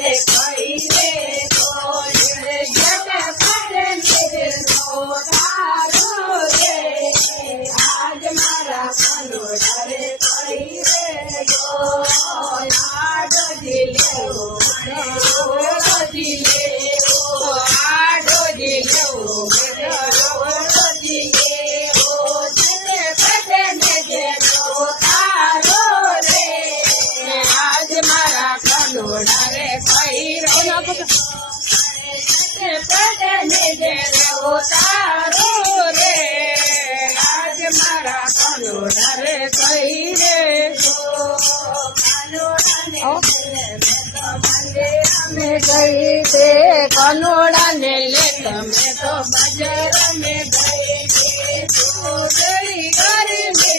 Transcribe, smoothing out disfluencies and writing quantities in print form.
કઈ રે આજ મારા કનોડા રે કઈ રે આડોજી લેવો આડોજી લેવો આડોજી લેવો આડોજી લેવો જેને બદને જેનો તારો રે આજ મારા કનોડા રે કઈ રે બદને જેનો તારો રે આજ મારા કનોડા રે કઈ રે અમે ગઈ તે કનોડા ને લે તમે તો બજાર में गई छोड़ी गरी में